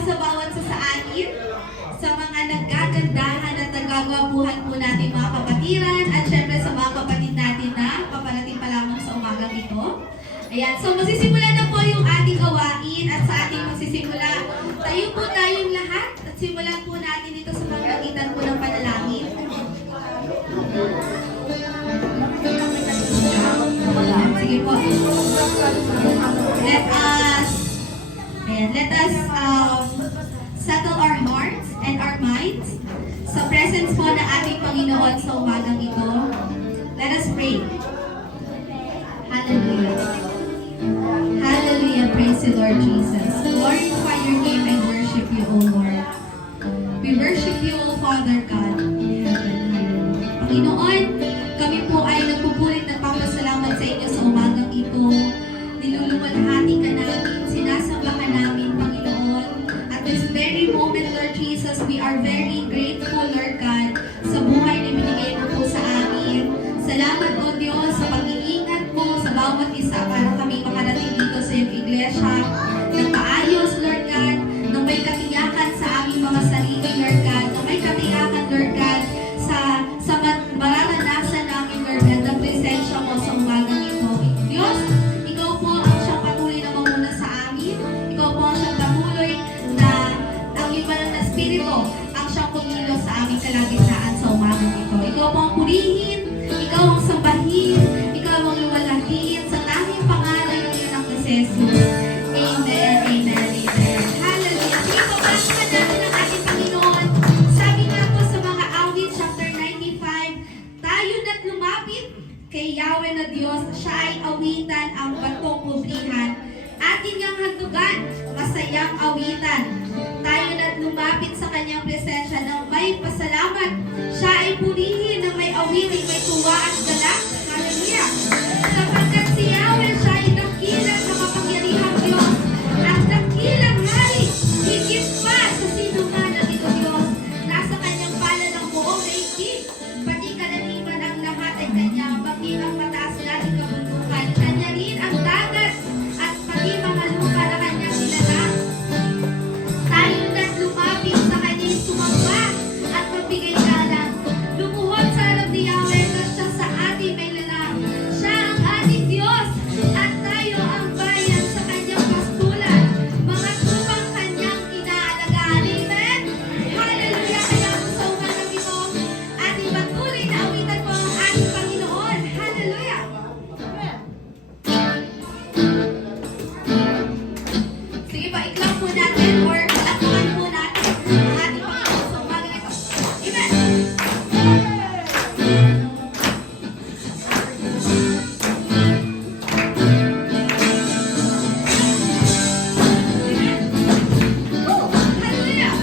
sa bawat sa atin, sa mga nagagandahan at nagagwapuhan po natin mga kapatiran, at syempre sa mga kapatid natin na paparating pa lamang sa umagang ito. Ayan, so magsisimula na po yung ating gawain, at sa ating magsisimula, tayo po tayong lahat at simulan po natin ito sa pamamagitan po ng panalangin. Sige po. Let us settle our hearts and our minds sa presence po ng ating Panginoon sa umagang ito. Let us pray. Hallelujah. Hallelujah. Praise the Lord Jesus. Glorify your name and worship you, O Lord. We worship you, O Father God in heaven. Hallelujah. Panginoon, kami po ay nagpupulit ng papasalamat sa inyo sa umagang ito. Niluluwalhati ka namin, sinasamba ka namin, Panginoon. At this very moment, Lord Jesus, we are very grateful, Lord God, sa buhay na binigay mo po sa amin. Salamat, O Diyos, sa pag-iingat mo sa bawat isa para kami makarating dito sa iyong iglesia ng maayos, Lord God, nang may katiyakan sa aming mga sarili, Lord God, nang may katiyakan, Lord God, sa mararanasan namin, Lord God, ng presensya mo sa umagang ito. Diyos, ikaw po ang siyang patuloy na mamuna sa amin. Ikaw po ang siyang patuloy na ang iyong banal na spirito ang siyang kumilos sa aming kalagitnaan sa umagang ito. Ikaw po ang purihin, ikaw ang sambahin, ikaw ang luwalhatiin sa tanging pangalan ng iyong anak na si Jesus. Amen, amen, amen. Hallelujah. Sige po, pasakan natin ang ating Panginoon. Sabi nga po sa mga awit, chapter 95, tayo na't lumapit kay Yahweh na Diyos, siya ay awitan ang batong kubrihan. Atin niyang handugan, masayang awitan. Tayo na't lumapit sa kanyang presensya ng may pasalamat. Siya ay purihin ng may awitin, may tuwa at galak. Hallelujah! Sapagkat si Yahweh, siya ay dakilang na makapangyarihang Diyos at dakilang hari, higit pa sa sinuman ng ito Diyos. Nasa kanyang palad ang buong daigdig, pati kalaliman ang lahat ay kanya, pati ang mataas nating kabundukan. Kanya rin ang dagat at pati mga lupa na kanyang nilalang. Tayo na't lumapit sa kanyang sumamba at magbigay galang. Lumuhod sa harap ni Yahweh na siya sa ating may lalang. Siya ang ating Diyos at tayo ang bayan sa kanyang pastulan. Mga tupang kanyang inaalagaan. Amen? Hallelujah! Kaya po sa umagang ito, ating patuloy na awitan po ang ating Panginoon. Hallelujah! Sige pa, iklap po natin or palakpakan po natin ang ating Panginoon sa umagang ito. Amen! Woo! Hallelujah!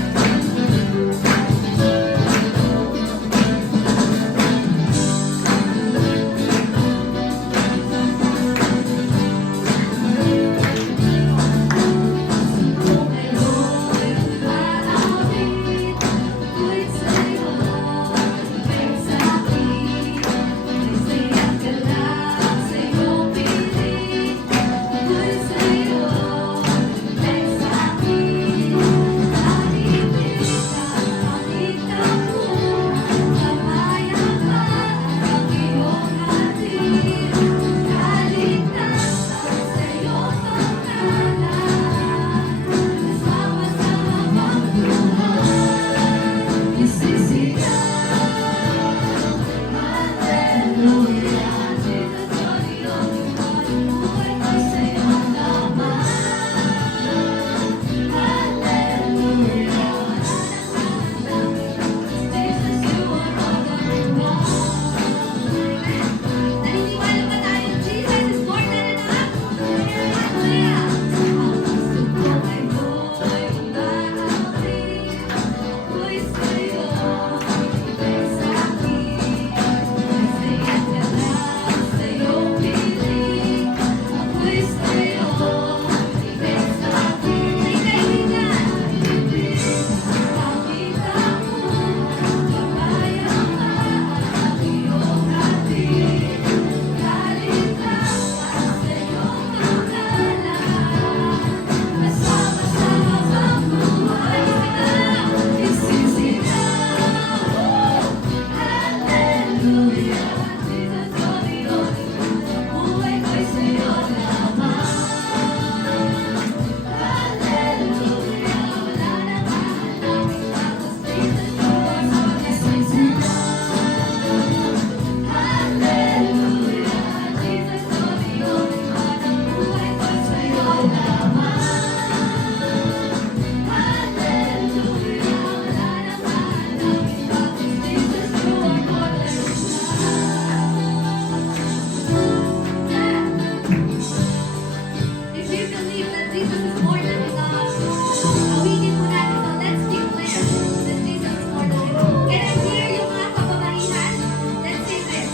Jesus is more than enough. Awitin po natin to. Let's declare that Jesus is more than enough. Can I hear yung mga kababaihan? Let's sing this.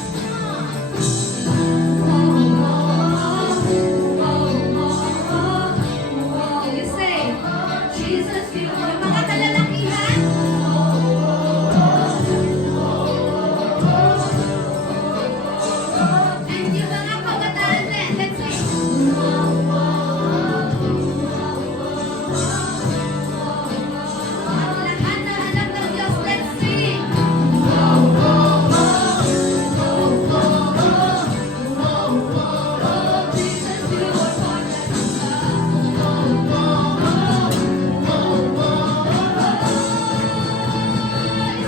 Oh, oh, oh, oh, oh, oh. You say, Jesus, yung mga kalalakihan. And yung mga kabataan din. Let's sing. Ang lahat na alam ng Diyos, let's sing. Jesus, you are more than enough.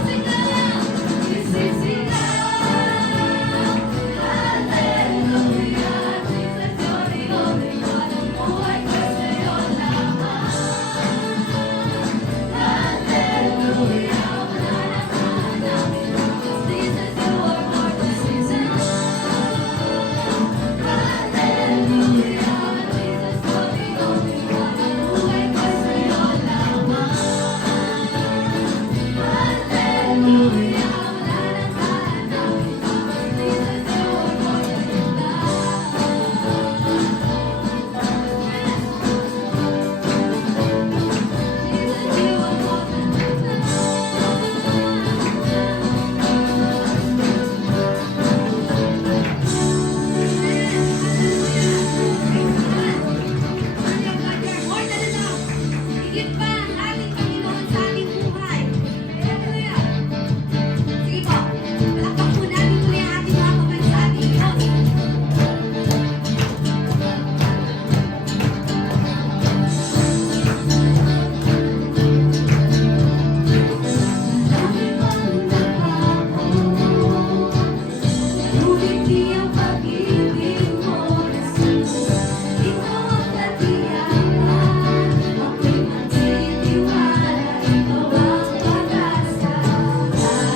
Sing along. Sing along. Hallelujah. Jesus, you're the only one. Ang buhay ko sa'yo lamang. Hallelujah. Wala nang hahanapin mo. Jesus, you are more than enough. Hallelujah. Jesus, you're the only one. Ang buhay ko sa'yo lamang. Hallelujah. Wala nang hahanapin mo. Jesus, you are more than enough. Jesus, you are more than enough. Higit pa ang ating Panginoon sa ating buhay. Hallelujah. Sige po, palakpak po natin muli ang ating mga kamay sa ating Diyos. Marami pang nakako, ngunit di ang pag-ibig mo nasuko. Ikaw ang katiyakan, ako'y magtitiwala. Ikaw ang pag-asa,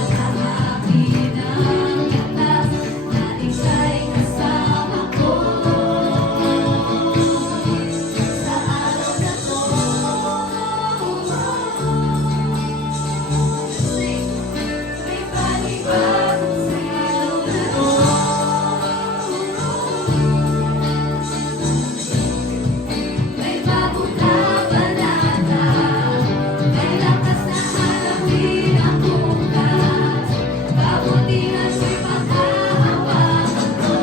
kakahapi ng lakas na ika'y kasama ko. Sa araw na to, may panibagong sinulat. May bagong kabanata, may lakas na harapin ang bukas. Kabutihan mo'y paghahawakan ko.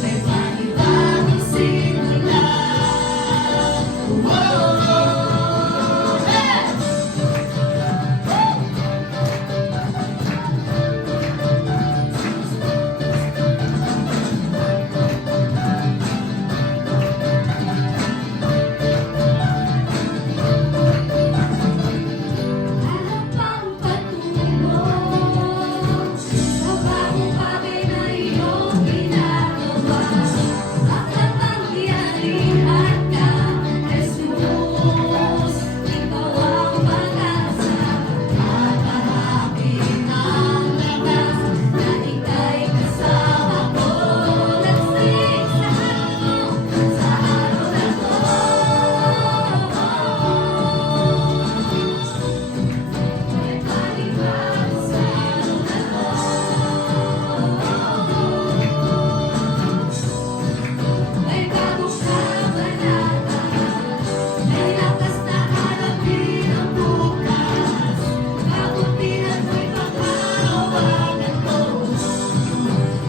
May panibagong simula. Hey! Habang patungo sa bagong bagay na iyong ginagawa, ang kapangyarihan ka, Jesus. Ikaw ang pag-asa, kakahapi ng lakas na ika'y kasama ko. Let's sing sa araw na to. May panibagong sinulat ko. May bagong kabanata, may lakas na harapin ang bukas. Kabutihan mo'y paghahawakan ko.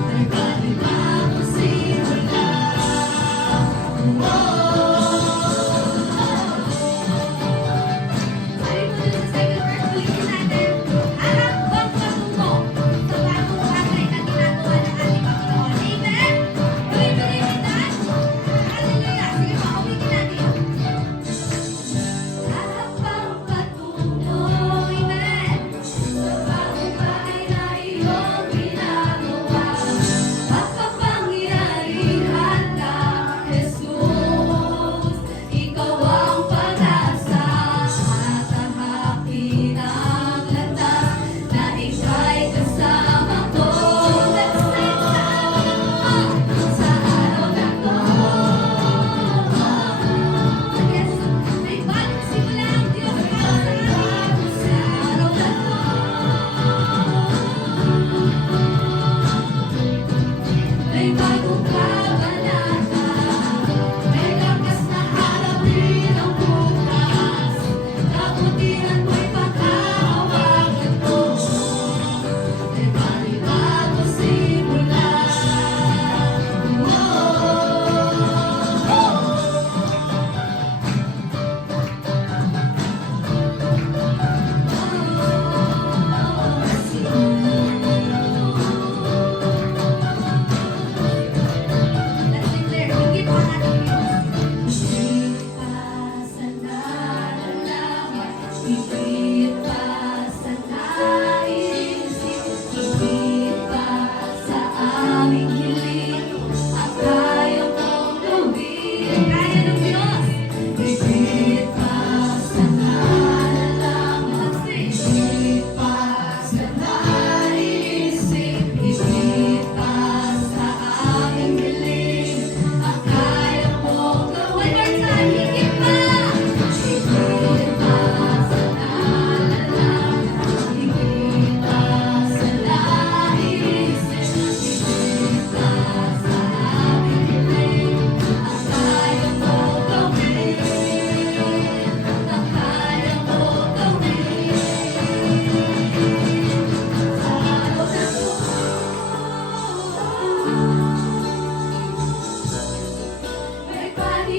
May panibagong simula. Sabi mo dun sa second verse, ulitin natin. Habang patungo sa bagong bagay na ginagawa ng ating Panginoon. Amen? Do we believe in that? Hallelujah. Sige po, ulitin natin. Habang patungo, amen, sa bagong bagay na iyong ginagawa, ang kapangyarihan ka, Jesus.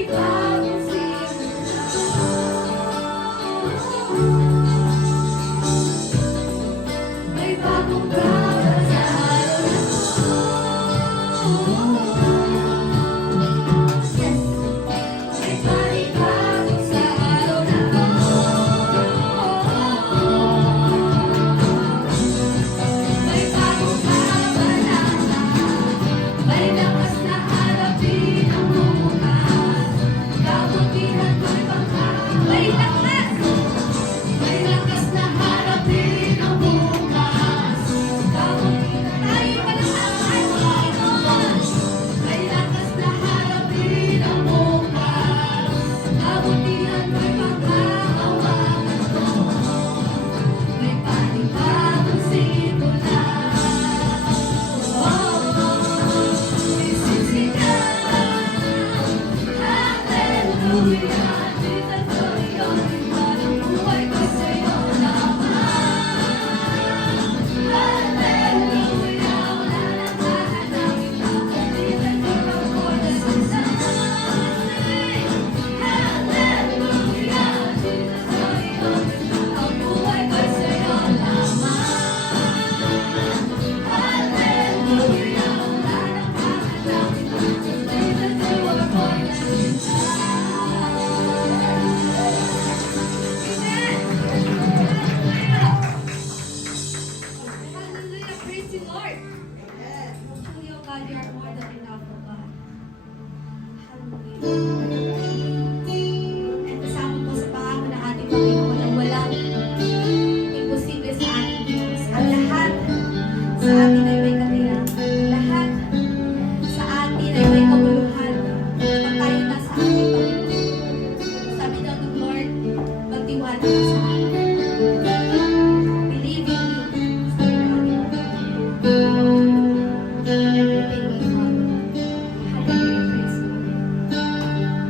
panibagong may bagong gawin sa araw na yes. May panibagong sa araw na may bagong kabanata, may lakas na harapin ang bukas. Kabutihan ko'y bangka, may lakas na harapin ang bukas. Kabutihan tayo palakpakan, Panginoon. May lakas na harapin ang bukas. Kabutihan ko'y pagkakawakan ko. May panibagong simula. Hallelujah, Jesus ko iyon, walang buhay ko sa'yo lamang. Hallelujah, wala nang hahanapin pa, Jesus ko pagkulas sa sangay. Hallelujah, Jesus ko iyon, ang buhay ko sa'yo lamang. Hallelujah, wala nang hahanapin pa, Jesus ko pagkulas sa sangay. Hallelujah, praise the Lord. Truly, oh God, you are more than enough, oh God. Hallelujah. And kasama po sa pangako ng ating Panginoon ang walang imposible sa ating Diyos. Ang lahat sa atin ay may katiyakan. Lahat sa atin ay may kabuluhan. Kapag tayo nasa ating Panginoon. Sabi daw ng Lord, magtiwala ka sa akin. Believe in me. Sabi ng ating Panginoon. Everything will follow. Hallelujah, praise God.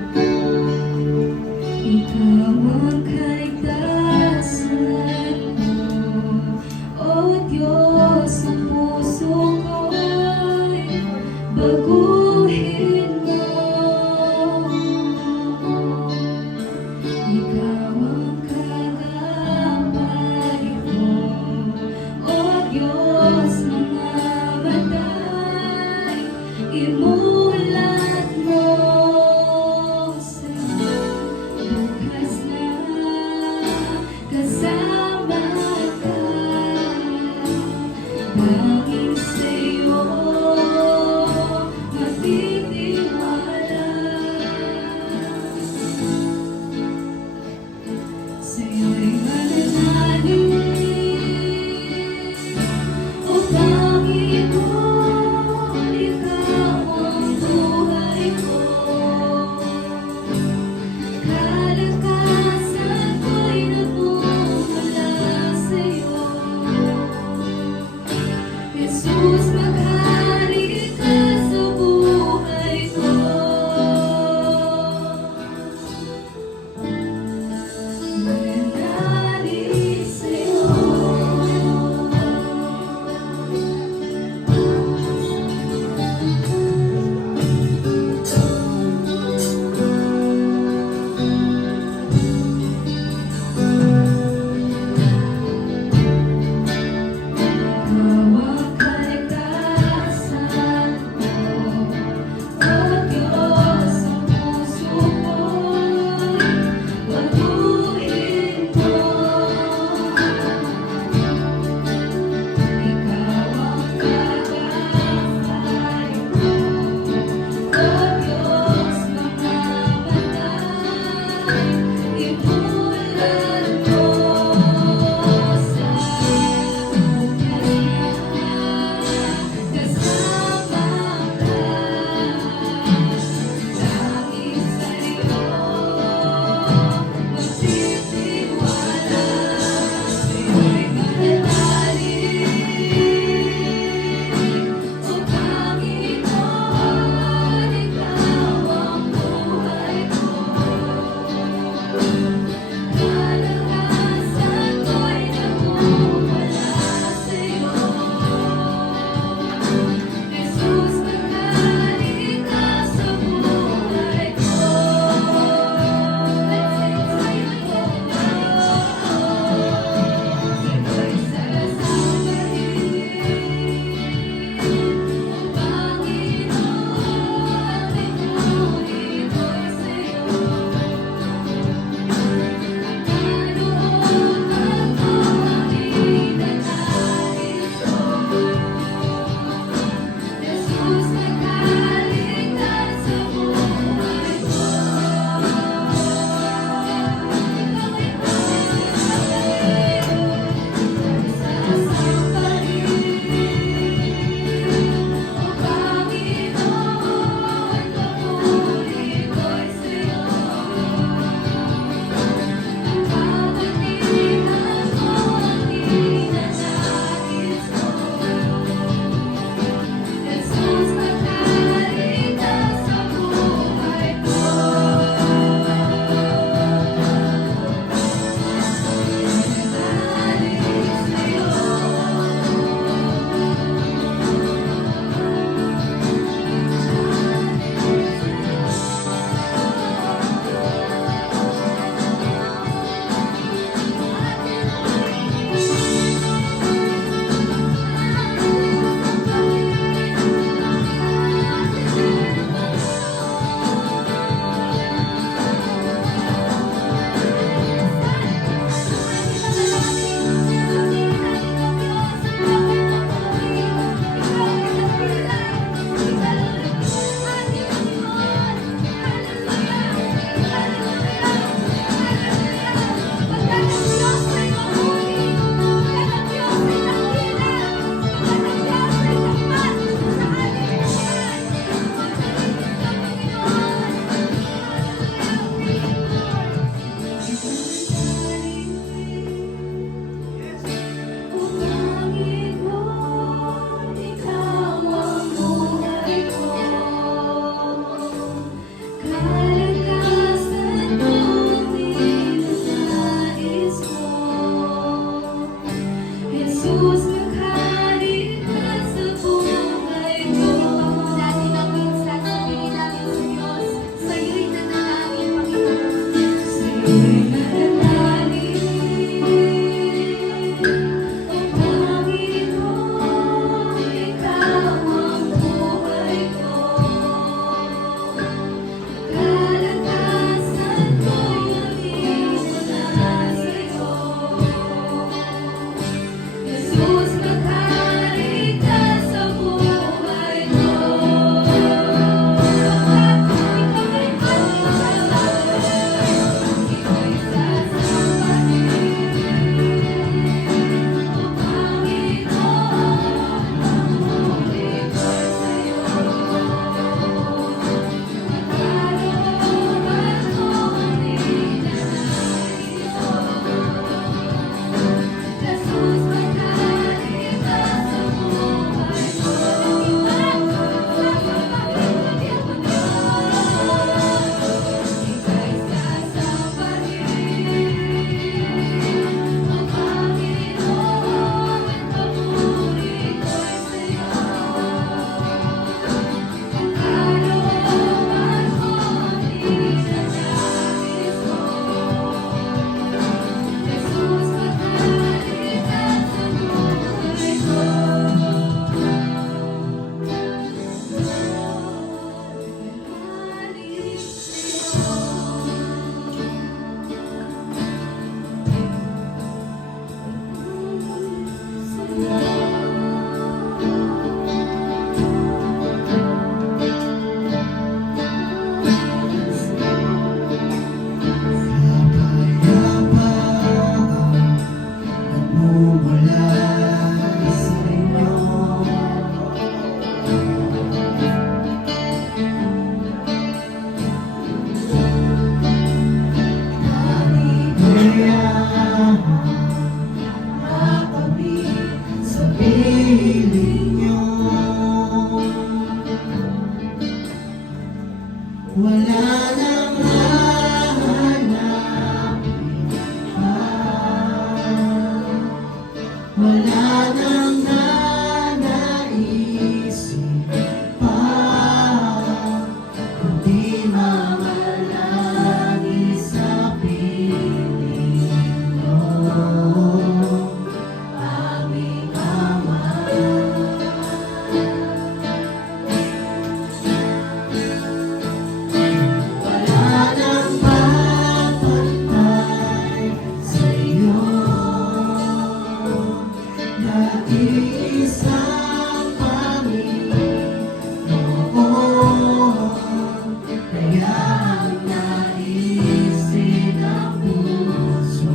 ang naisin ng puso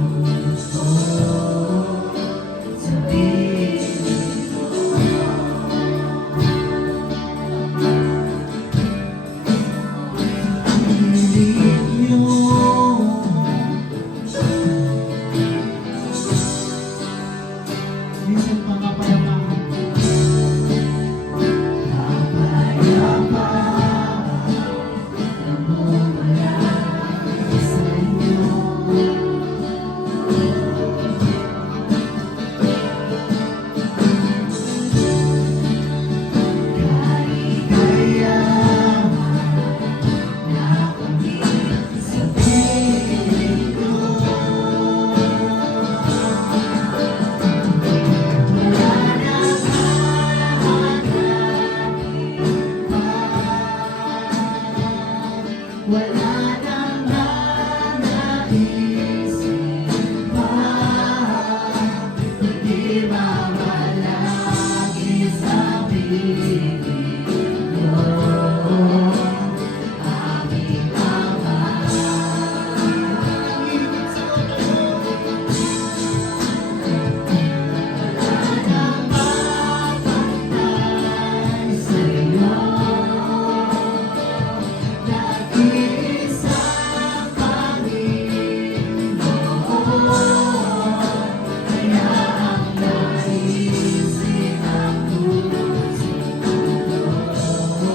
ko. Sabihin piling niyo. Minsan papapayapa. Papayapa na mawala sa inyo. Kaligayahan na umibig sa piling ko. Wala nang hahanapin pa. Wala nang nanaisip pa. Kundi mamalagi sa piling mo, aming Ama. Nang mapantay sa'yo, nag-iisang Panginoon. Kaya ang naisin ng puso ko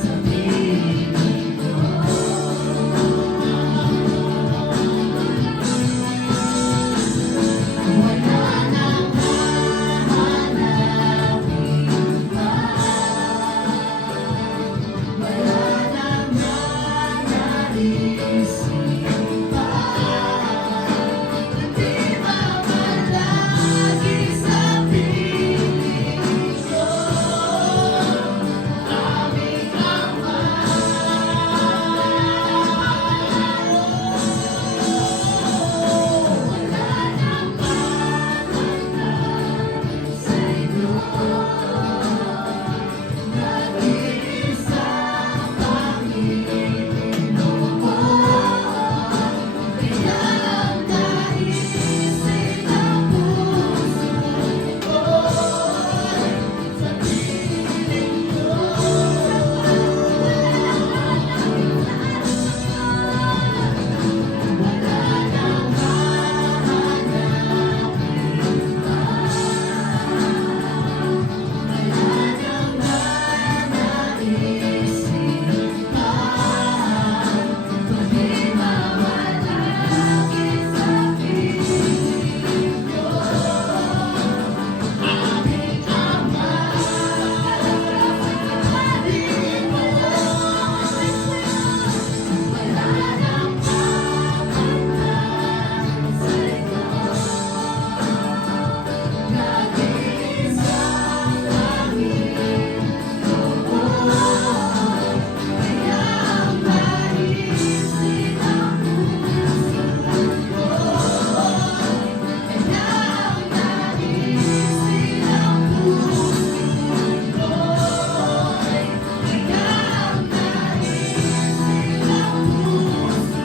sa piling ko. Wala nang hahanapin pa. Wala nang nanaisip pa. Kundi mamalagi sa piling ko, aming Ama. Wala nang mapapantay sa'yo, nag-iisang Panginoon. Kaya ang naisin ng puso ko'y sa piling ko. Wala nang hahanapin pa. Wala nang nanaisip pa. Kundi mamalagi sa piling ko, aming Ama. Di mo wala nang mapantay sa'yo, nag-iisang Panginoon. Kaya ang naisin ng puso ko, kaya ang naisin ng puso ko, kaya ang naisin ng puso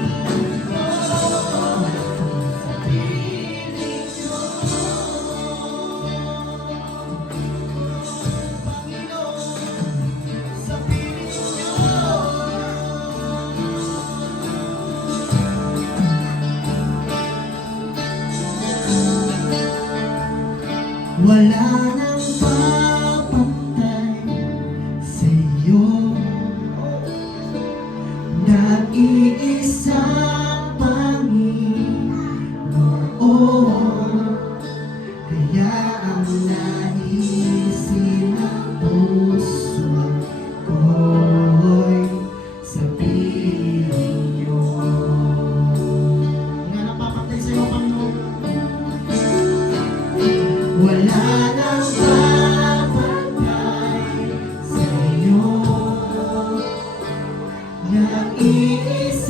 ko sa piling ko. Panginoon, sa piling niyo. Wala nang papantay sa'yo, nag-iisang Panginoon. Kaya ang naisin ng puso ko'y sa piling niyo. Wala nang papantay sa'yo, Panginoon. Wala nang papantay sa'yo, nag-iisang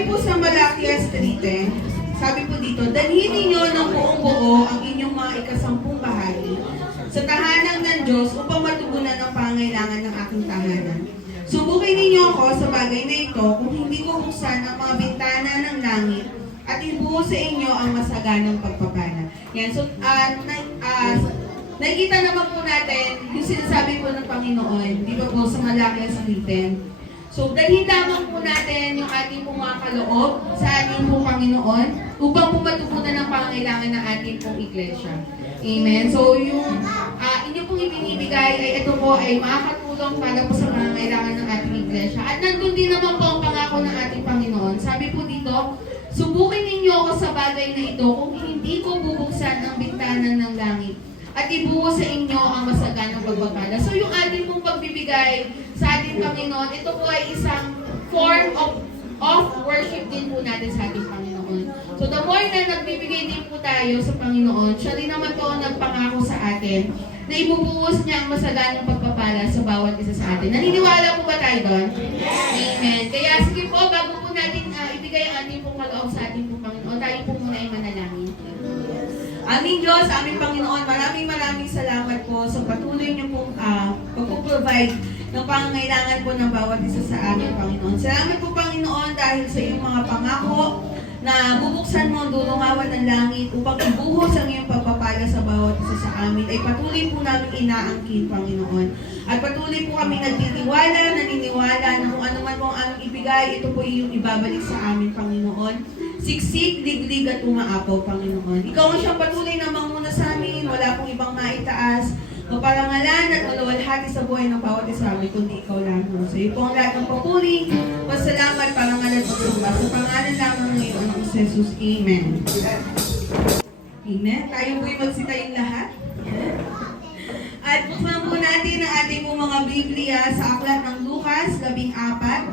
Sabi po sa Malakias 3:10, sabi po dito, dalhin ninyo ng buong buo ang inyong mga ikasampung bahagi sa tahanan ng Diyos upang matugunan ang pangailangan ng aking tahanan. Subukin ninyo ako sa bagay na ito kung hindi ko buksan ang mga bintana ng langit at ibuo sa inyo ang masaganang pagpapala. Yan, so, nakikita naman po natin yung sinasabi po ng Panginoon dito po sa Malakias 3:10. So, dalhin lamang po natin yung ating pong mga kaloob sa ating pong Panginoon upang po matugunan ang pangangailangan ng ating pong iglesia. Amen. So, yung inyo pong ibinibigay ay ito po ay makakatulong para po sa pangangailangan ng ating iglesia. At nandun din naman po ang pangako ng ating Panginoon. Sabi po dito, subukin ninyo ako sa bagay na ito kung hindi ko bubuksan ang bintana ng langit at ibuo sa inyo ang masaganang pagpapala. So yung ating pong pagbibigay sa ating Panginoon, ito po ay isang form of worship din po natin sa ating Panginoon. So the more na nagbibigay din po tayo sa Panginoon, siya rin naman po ang nagpangako sa atin na ibubuhos niya ang masaganang pagpapala sa bawat isa sa atin. Naniniwala po ba tayo doon? Amen. Kaya sige po, bago po natin ibigay ang ating pong kaloob sa ating pong Panginoon, tayo po muna ay manalangin. Aming Diyos, aming Panginoon, maraming salamat po sa patuloy niyo pong pag-provide ng pangangailangan po ng bawat isa sa aming Panginoon. Salamat po Panginoon dahil sa iyong mga pangako na bubuksan mo ang dulungawan ng langit upang ibuhos ang iyong pagpapala sa bawat isa sa amin ay patuloy po namin inaangkin, Panginoon. At patuloy po kami naniniwala na kung ano man po ang aming ibigay, ito po iyong ibabalik sa amin, Panginoon. Siksik, liglig at umaapaw, Panginoon. Ikaw ang siyang patuloy na manguna sa amin, wala pong ibang maitaas, maparangalan at malawalhati sa buhay ng bawat isa amin, kundi ikaw lamang. Sa iyo po ang lahat ng papuri, pasalamat, parangalan at sumba. Sa pangalan lamang ng iyo, anak si Jesus. Amen. Amen. Tayo po'y magsitayin lahat. At buksan po natin ang ating po mga Biblia sa aklat ng Lucas, 14,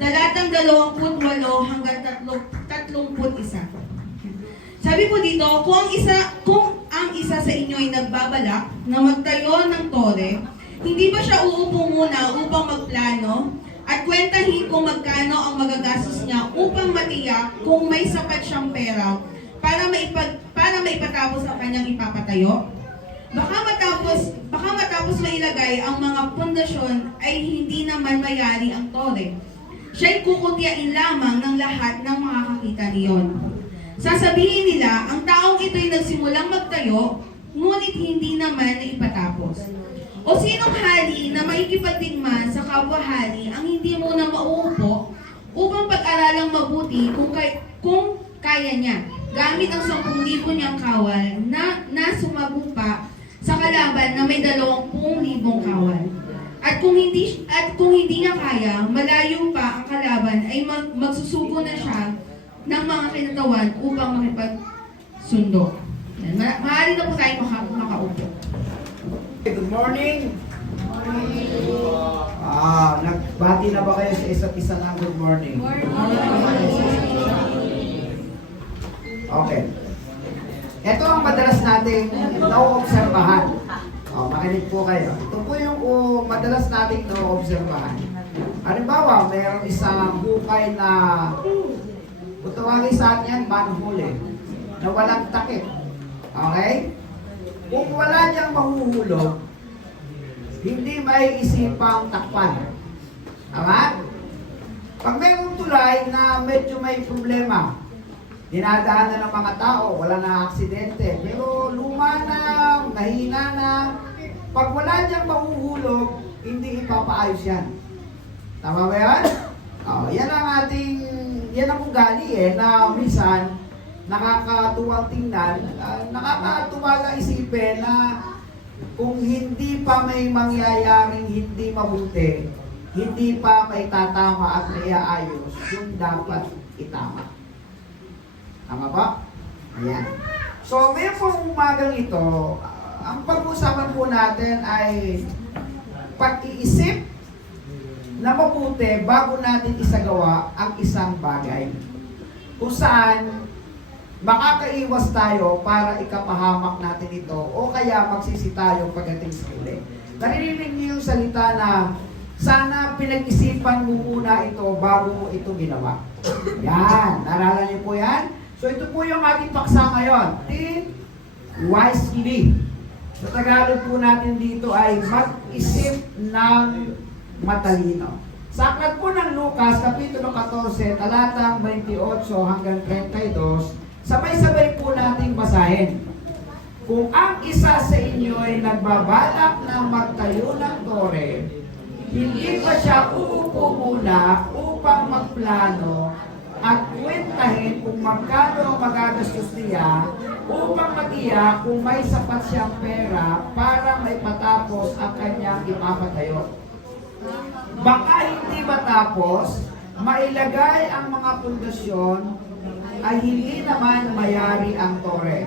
talatang 28 hanggang 31. Sabi po dito, kung ang isa sa inyo ay nagbabalak na magtayo ng tore, hindi ba siya uupo muna upang magplano at kwentahin kung magkano ang magagastos niya upang matiyak kung may sapat siyang pera para maipatapos ang kanyang ipapatayo? Baka matapos mailagay ang mga pundasyon ay hindi naman mayari ang tore. Siya'y kukutyain lamang ng lahat ng makakakita niyon. Sasabihin nila, ang taong ito'y nagsimulang magtayo, ngunit hindi naman naipatapos. O sinong hari na makikipagdigma sa kapwa-hari ang hindi muna mauupo upang pag-aralang mabuti kung kaya niya, gamit ang 10,000 niyang kawal na sumagupa sa kalaban na may 20,000 kawal. At kung hindi niya kaya, malayo pa ang kalaban ay magsusugo na siya ng mga kinatawan upang makipagsundo. Maaari na po tayo makaupo. Good morning! Nagbati na ba kayo sa isa't isa ng good morning? Okay. Ito ang madalas nating nauobserbahan. Makinig po kayo. Ito po yung madalas nating nauobserbahan. Halimbawa, mayroong isang hukay na kung tawagin sa atin yan, manhole na walang takip. Okay? Kung wala niyang mahuhulog, hindi may isipang takpan. Tama? Pag mayroong tulay na medyo may problema, dinadaanan ng mga tao, wala na aksidente, pero luma na, mahina na, pag wala niyang mahuhulog, hindi ipapaayos yan. Tama ba yan? Yan ang ugali na minsan nakakatuwang tingnan, nakakatuwa lang isipin na kung hindi pa may mangyayaring hindi mabuti, hindi pa may tatama at may aayos, yung dapat itama. Tama ba? Ayan. So, ngayon pong umagang ito, ang pag-usapan po natin ay pag-iisip na mabuti bago natin isagawa ang isang bagay. Kung saan makakaiwas tayo para ikapahamak natin ito o kaya magsisi tayo pagdating sa huli. Narinig niyo yung salita na sana pinag-isipan mo muna ito bago mo ito ginawa. Yan, naalala niyo po yan? So ito po yung ating paksa ngayon. Think wisely. Sa Tagalog po natin dito ay mag-isip ng matalino. Sa aklat po ng Lucas, Kapitulo 14, talatang 28 hanggang 32, sabay-sabay po nating basahin. Kung ang isa sa inyo ay nagbabalak na magtayo ng tore, hindi ba siya uupo muna upang magplano at kwentahin kung magkano ang magagastos niya upang matiyak kung may sapat siyang pera para maipatapos ang kanyang ipapatayo. Baka hindi matapos, mailagay ang mga pundasyon ay hindi naman mayari ang tore.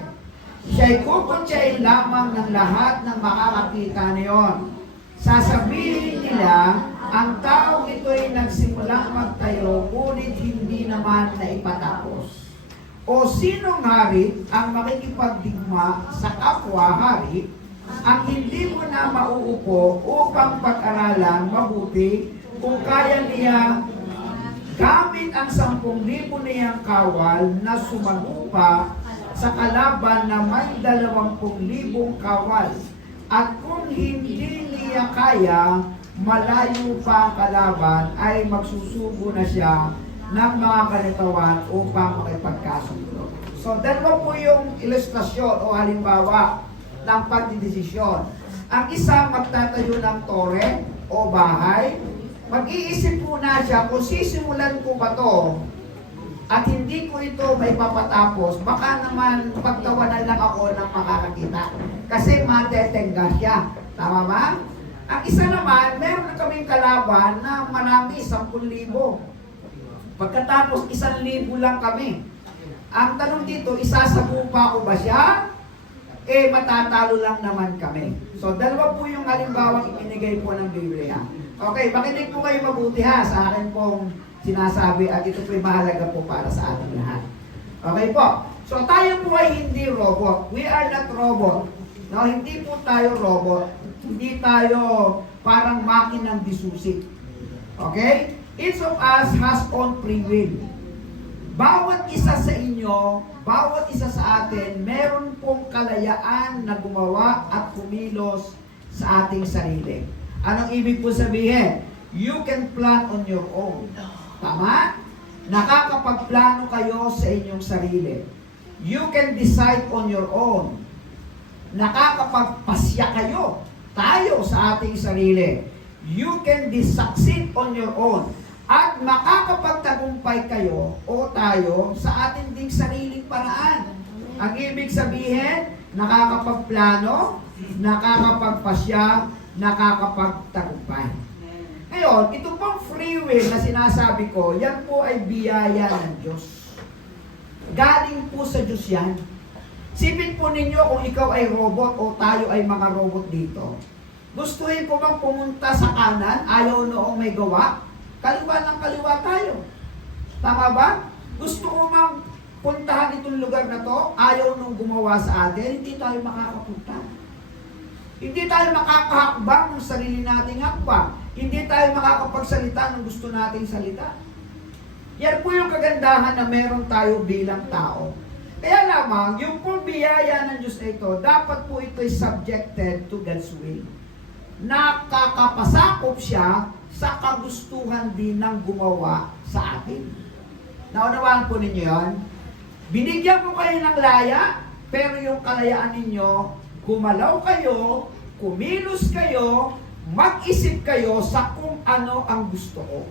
Siya'y kukutsain lamang ng lahat ng makakakita niyon. Sasabihin nila, ang tao ito'y nagsimulang magtayo, ngunit hindi naman naipatapos. O sinong hari ang makikipagdigma sa kapwa-hari ang hindi mo na mauupo upang pag-aralan mabuti kung kaya niya gamit ang 10,000 niyang kawal na sumagupa sa kalaban na may 20,000 kawal. At kung hindi niya kaya, malayo pa ang kalaban, ay magsusugo na siya ng mga kanitawan upang makipagkasundo. So, dalawa po yung ilustrasyon o halimbawa ng pagdidesisyon. Ang isa magtatayo ng tore o bahay, mag-iisip po na siya kung sisimulan ko ba to at hindi ko ito may papatapos, baka naman pagtawanan lang ako ng makakakita. Kasi matetengga siya. Tama ba? Ang isa naman, meron na kaming kalaban na marami, 10,000. Pagkatapos, 1,000 lang kami. Ang tanong dito, isasagupa ko ba siya? Matatalo lang naman kami. So, dalawa po yung halimbawang ipinigay po ng Biblia. Okay, makinig po kayo mabuti ha sa akin pong sinasabi at ito po'y mahalaga po para sa ating lahat. Okay po. So, tayo po ay hindi robot. We are not robot. No, hindi po tayo robot. Hindi tayo parang makinang disusi. Okay? Each of us has own free will. Bawat isa sa inyo, bawat isa sa atin, meron pong kalayaan na gumawa at kumilos sa ating sarili. Anong ibig po sabihin? You can plan on your own. Tama? Nakakapagplano kayo sa inyong sarili. You can decide on your own. Nakakapagpasya kayo, tayo sa ating sarili. You can succeed on your own. At makakapagtagumpay kayo o tayo sa ating ding sariling paraan. Ang ibig sabihin, nakakapagplano, nakakapagpasya, nakakapagtagumpay. Ngayon, ito pong free will na sinasabi ko, yan po ay biyaya ng Diyos. Galing po sa Diyos yan. Sipin po ninyo kung ikaw ay robot o tayo ay mga robot dito. Gustuhin ko bang pumunta sa kanan, ayaw noong may gawa? Kaliwa ng kaliwa tayo. Tama ba? Gusto ko mang puntahan itong lugar na to, ayaw nung gumawa sa atin, hindi tayo makakapunta. Hindi tayo makakahakbang ng sarili nating hakbang. Hindi tayo makakapagsalita ng gusto nating salita. Yan po yung kagandahan na meron tayo bilang tao. Kaya lamang, yung pong biyaya ng Diyos na ito, dapat po ito'y subjected to God's will. Nakakapasakop siya sa kagustuhan din ng gumawa sa atin. Naunawaan po ninyo yan? Binigyan ko kayo ng laya, pero yung kalayaan ninyo, gumalaw kayo, kumilos kayo, mag-isip kayo sa kung ano ang gusto ko.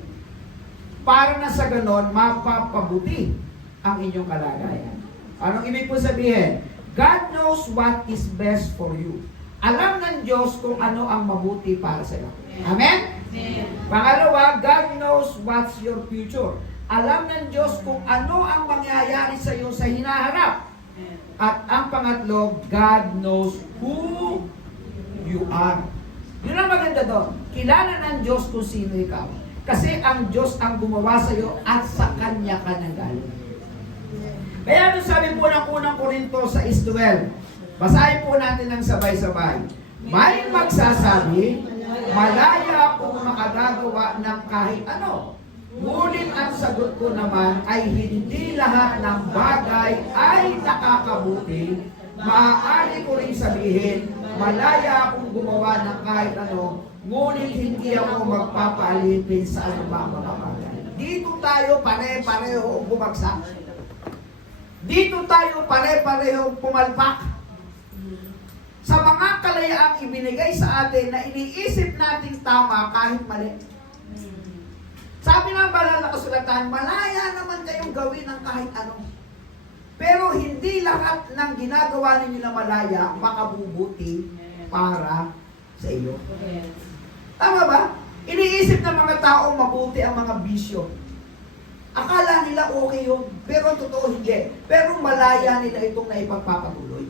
Para na sa ganon, mapapabuti ang inyong kalagayan. Anong ibig po sabihin? God knows what is best for you. Alam ng Diyos kung ano ang mabuti para sa iyo. Amen? Amen. Pangalawa, God knows what's your future. Alam ng Diyos kung ano ang mangyayari sa iyo sa hinaharap. At ang pangatlo, God knows who you are. Yun ang maganda doon. Kilala ng Diyos kung sino ikaw. Kasi ang Diyos ang gumawa sa iyo at sa Kanya ka nanggaling. Kaya doon sabi po ng unang Korinto sa 6:12, basahin po natin ng sabay-sabay. May magsasabi, malaya kung makagagawa ng kahit ano. Ngunit ang sagot ko naman ay hindi lahat ng bagay ay nakakabuti. Maaari ko rin sabihin, malaya akong gumawa ng kahit ano, ngunit hindi ako magpapaalipin sa anumang mga bagay. Dito tayo pare-pareho bumagsak. Dito tayo pare-pareho pumalpak. Sa mga kalayaang ibinigay sa atin na iniisip nating tama kahit mali. Sabi ng banal na kasulatan, malaya naman kayong gawin ng kahit ano. Pero hindi lahat ng ginagawa ninyo na malaya makabubuti para sa iyo. Tama ba? Iniisip ng mga tao mabuti ang mga bisyo. Akala nila okay yun, pero totoo hindi. Pero malaya nila itong naipagpapatuloy.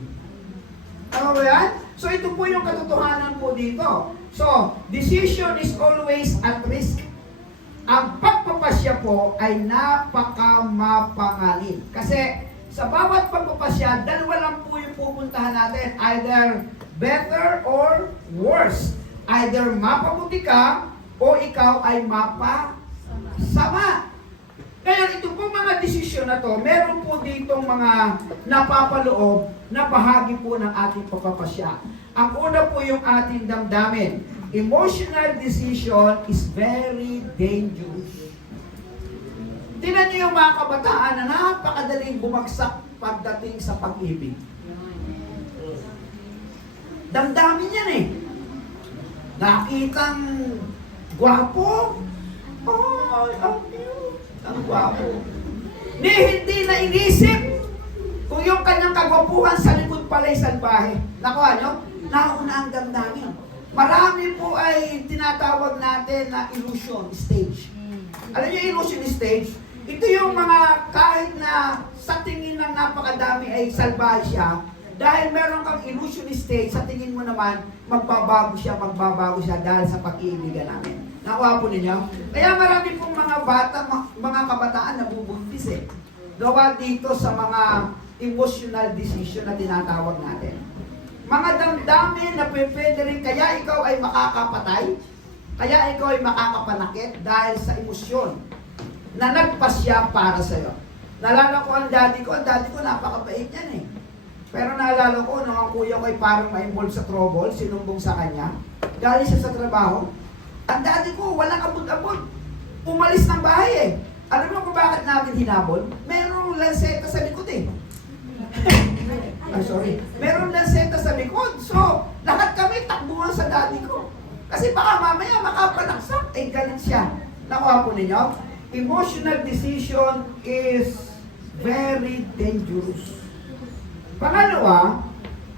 Tama ba yan? So ito po yung katotohanan po dito. So, decision is always at risk. Ang pagpapasya po ay napakamapanganib. Kasi sa bawat pagpapasya, dalawa lang po yung pupuntahan natin. Either better or worse. Either mapabuti ka o ikaw ay mapasama. Kaya ito po mga desisyon na to, meron po ditong mga napapaloob na bahagi po ng ating pagpapasya. Ang una po yung ating damdamin. Emotional decision is very dangerous. Tingnan niyo yung mga kabataan na napakadaling bumagsak pagdating sa pag-ibig. Damdamin yan eh. Nakitang gwapo. Oh, I love you. Ang gwapo. Hindi na inisip kung yung kanyang kagwapuhan sa likod pala'y salbahe. Nakuha nyo? Nauna ang damdamin. Marami po ay tinatawag natin na illusion stage. Alam niyo illusion stage? Ito yung mga kahit na sa tingin ng napakadami ay salbahe siya, dahil meron kang illusion stage, sa tingin mo naman, magbabago siya dahil sa pag-iibigan namin. Nakuha po ninyo? Kaya marami pong mga bata, mga kabataan na bubuntis eh. Gawa dito sa mga emotional decision na tinatawag natin. Mga damdamin na pwede rin, kaya ikaw ay makakapatay, kaya ikaw ay makakapanakit dahil sa emosyon na nagpasya para sa'yo. Naalala ko ang daddy ko napakabait yan eh. Pero naalala ko, nung ang kuya ko ay parang ma-involve sa trouble, sinumbong sa kanya, galing siya sa trabaho, ang daddy ko, walang abot-abot. Umalis ng bahay eh. Alam mo kung bakit namin hinabol? Merong lanseta sa likod eh. Meron lanseta sa likod. So, lahat kami takbuhan sa daddy ko. Kasi baka mamaya makapanaksak. Eh, ganun siya. Nakuha po ninyo? Emotional decision is very dangerous. Pangalawa,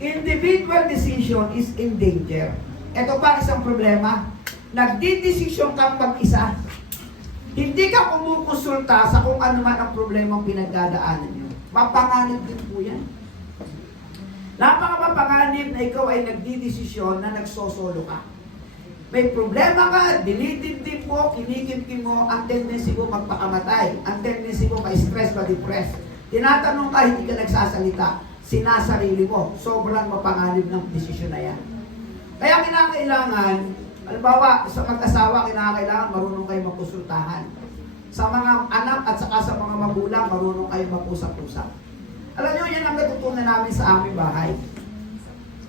individual decision is in danger. Ito pa isang problema. Nagdidesisyon kang mag-isa. Hindi ka kumukonsulta sa kung ano man ang problema ang pinagdadaanan niyo. Mapanganib din po yan. Napakamapanganib na ikaw ay nagdidesisyon na nagsosolo ka. May problema ka, dinidibdib mo, kinikimkim mo, ang tendency mo magpakamatay. Ang tendency mo ma-stress, ma-depress. Tinatanong ka, hindi ka nagsasalita. Sinasarili mo. Sobrang mapanganib ng desisyon na yan. Kaya kinakailangan, halimbawa, sa mag-asawa, kinakailangan marunong kayo magkonsultahan. Sa mga anak at saka sa mga magulang, marunong kayo mag-usap-usap. Alam nyo, yan ang natutunan namin sa aming bahay.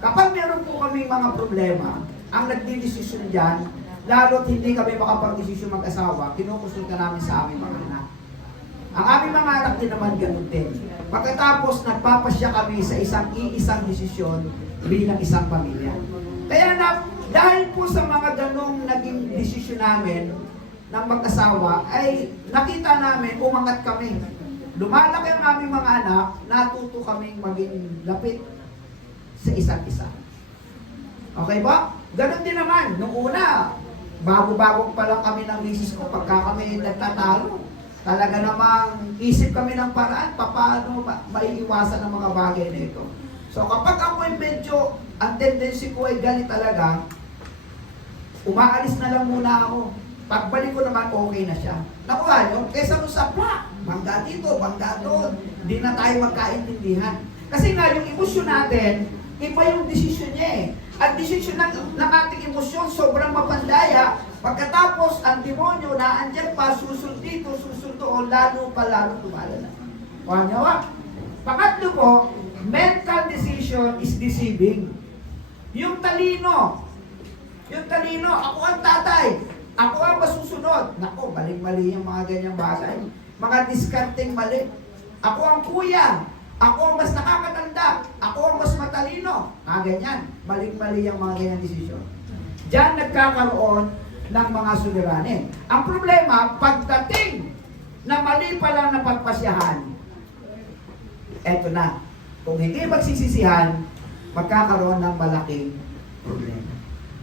Kapag meron po kami mga problema, ang nagdidesisyon dyan, lalo't hindi kami makapag-desisyon mag-asawa, kinukonsulta namin sa aming mga anak. Ang aming mga anak din naman ganun din. Pagkatapos, nagpapasya kami sa iisang desisyon bilang isang pamilya. Kaya dahil po sa mga ganong naging desisyon namin ng mag-asawa, ay nakita namin, umangat kami. Lumalaki ang aming mga anak, natuto kaming maging lapit sa isa't isa. Okay ba? Ganon din naman. Nung una, bago-bago pa lang kami ng misis ko, pagka kami nagtatalo, talaga namang isip kami ng paraan, paano maiiwasan ang mga bagay na ito. So kapag ako ay medyo, ang tendency ko ay galit talaga, umaalis na lang muna ako. Pagbalik ko naman, okay na siya. Nakuha nyo? Kesa nung sapla, bangga dito, bangga doon, hindi na tayo magkaintindihan. Kasi nga, yung emosyon natin, iba yung desisyon niya eh. Ang desisyon ng ating emosyon sobrang mapandaya. Pagkatapos, ang demonyo na andyan pa, susunod dito, susunod doon, lalo tumalala. Pangawa. Pangatlo po, mental decision is deceiving. Yung talino, ako ang tatay, ako ang masusunod. Nako, mali yung mga ganyang bagay. Mga discarding mali. Ako ang kuya, ako ang mas nakakatanda, ako ang mas matalino. Ganyan. Mali yung mga ganyang desisyon. Diyan nagkakaroon ng mga suliranin. Ang problema, pagdating na mali pa lang na pagpasyahan, eto na. Kung hindi magsisisihan, magkakaroon ng malaking problema.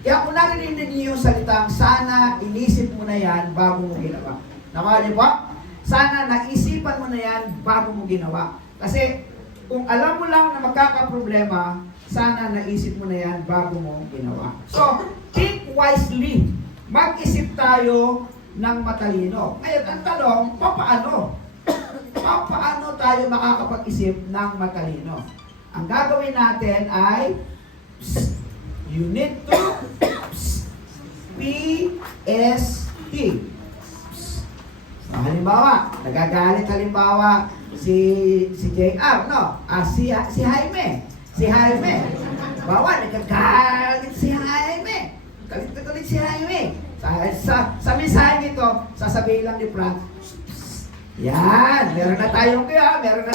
Kaya kung narinig niyo yung salitang, sana inisip mo na yan bago mo ginawa. Nakakala niyo ba? Sana naisipan mo na yan bago mo ginawa. Kasi kung alam mo lang na magkakaproblema, sana naisip mo na yan bago mo ginawa. So, think wisely. Mag-isip tayo ng matalino. Ngayon, ang tanong, papaano? Paano tayo makakapag-isip ng matalino? Ang gagawin natin ay you need to PST. Halimbawa, nagagalit si JR, no? Si Jaime. Bawa, nagagalit si Jaime. Galit si Jaime. Sa mensahe nito, sasabihin lang ni Frank, yan, meron na